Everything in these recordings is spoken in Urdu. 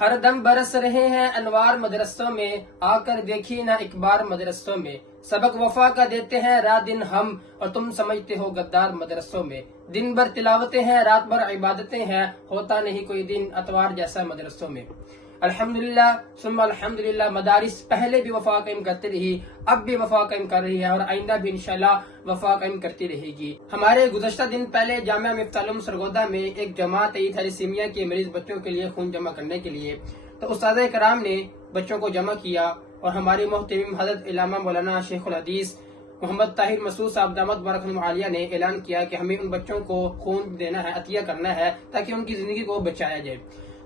ہر دم برس رہے ہیں انوار مدرسوں میں، آ کر دیکھی نہ ایک بار مدرسوں میں، سبق وفا کا دیتے ہیں رات دن ہم، اور تم سمجھتے ہو غدار مدرسوں میں، دن بھر تلاوتیں ہیں رات بھر عبادتیں ہیں، ہوتا نہیں کوئی دن اتوار جیسا مدرسوں میں۔ الحمدللہ ثم الحمدللہ، مدارس پہلے بھی وفا قائم کرتی رہی، اب بھی وفا قائم کر رہی ہے اور آئندہ بھی انشاءاللہ وفا قائم کرتی رہے گی۔ ہمارے گزشتہ دن پہلے جامعہ مفتاح العلوم سرگودا میں ایک جماعت آئی تھیلیسیمیا کے مریض بچوں کے لیے خون جمع کرنے کے لیے، تو استاد کرام نے بچوں کو جمع کیا اور ہماری محترم حضرت علامہ مولانا شیخ الحدیث محمد طاہر مسعود صاحب دامت برکاتہم العالیہ نے اعلان کیا کہ ہمیں ان بچوں کو خون دینا ہے، عطیہ کرنا ہے تاکہ ان کی زندگی کو بچایا جائے۔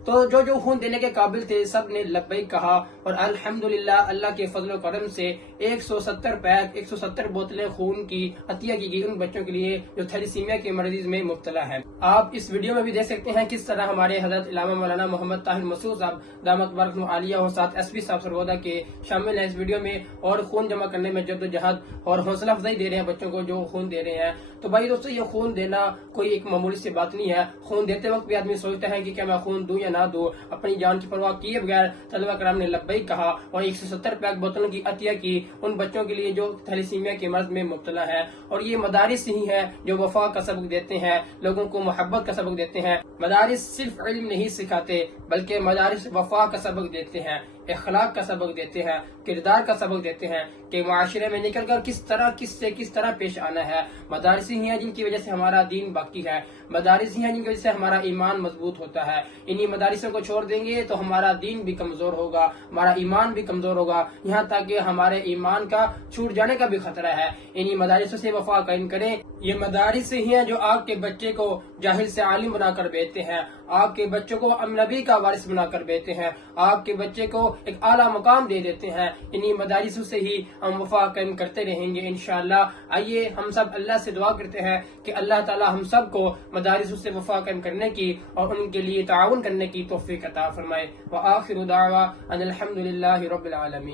تو جو خون دینے کے قابل تھے سب نے لبیک کہا، اور الحمدللہ اللہ کے فضل و کرم سے 170 پیک 170 بوتلیں خون کی عطیہ کی گئی ان بچوں کے لیے جو تھیلیسیمیا کے مرض میں مبتلا ہے۔ آپ اس ویڈیو میں بھی دیکھ سکتے ہیں کس طرح ہمارے حضرت علامہ مولانا محمد طاہر مسعود صاحب دامت برکاتہم العالیہ اور ساتھ ایس پی صاحب سرگودا کے شامل ہیں اس ویڈیو میں، اور خون جمع کرنے میں جدوجہد اور حوصلہ افزائی دے رہے ہیں بچوں کو جو خون دے رہے ہیں۔ تو بھائی دوستو، یہ خون دینا کوئی ایک معمولی سی بات نہیں ہے۔ خون دیتے وقت بھی آدمی سوچتا ہے کہ کیا میں خون دوں یا نہ دوں، اپنی جان کی پرواہ کیے بغیر طلبہ کرام نے لبیک کہا اور 170 پیک بوتلوں کی عطیہ کی ان بچوں کے لیے جو تھیلیسیمیا کے مرض میں مبتلا ہے۔ اور یہ مدارس ہی ہیں جو وفا کا سبق دیتے ہیں، لوگوں کو محبت کا سبق دیتے ہیں۔ مدارس صرف علم نہیں سکھاتے بلکہ مدارس وفا کا سبق دیتے ہیں، اخلاق کا سبق دیتے ہیں، کردار کا سبق دیتے ہیں کہ معاشرے میں نکل کر کس طرح پیش آنا ہے۔ مدارس ہی ہیں جن کی وجہ سے ہمارا دین باقی ہے، مدارس ہی ہیں جن کی وجہ سے ہمارا ایمان مضبوط ہوتا ہے۔ انہی مدارسوں کو چھوڑ دیں گے تو ہمارا دین بھی کمزور ہوگا، ہمارا ایمان بھی کمزور ہوگا، یہاں تک کہ ہمارے ایمان کا چھوٹ جانے کا بھی خطرہ ہے۔ انہی مدارسوں سے وفا قائم کریں۔ یہ مدارس ہی ہیں جو آپ کے بچے کو جاہل سے عالم بنا کر بیچتے ہیں، آپ کے بچوں کو نبی کا وارث بنا کر بیچتے ہیں، آپ کے بچے کو ایک اعلیٰ مقام دے دیتے ہیں۔ انہی مدارسوں سے ہی ہم وفا قائم کرتے رہیں گے انشاءاللہ۔ آئیے ہم سب اللہ سے دعا کرتے ہیں کہ اللہ تعالی ہم سب کو مدارسوں سے وفا قائم کرنے کی اور ان کے لیے تعاون کرنے کی توفیق عطا فرمائے۔ وآخر دعوا ان الحمدللہ رب العالمین۔